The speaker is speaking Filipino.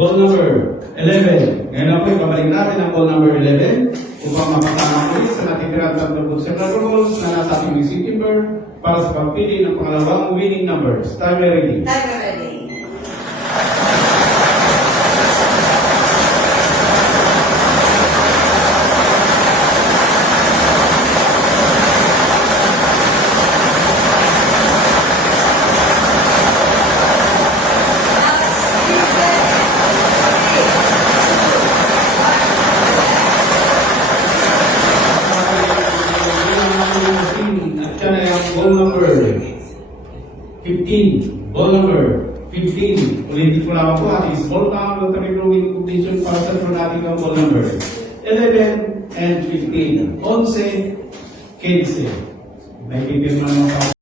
Ball number 11. Ngayon na po, ibabalik natin ang ball number 11 upang mapasama ulit sa natitirang 30 several balls na nasa ating receiving number para sa pagpili ng pangalawang winning numbers. Time ready. Time ready. At yan ay ang ball number 15. Ball number 15. Ulitin ko lang po at is ball number ng winning completion para sa natin ang ball number 11 and 15. 11, 15. May pipirma ng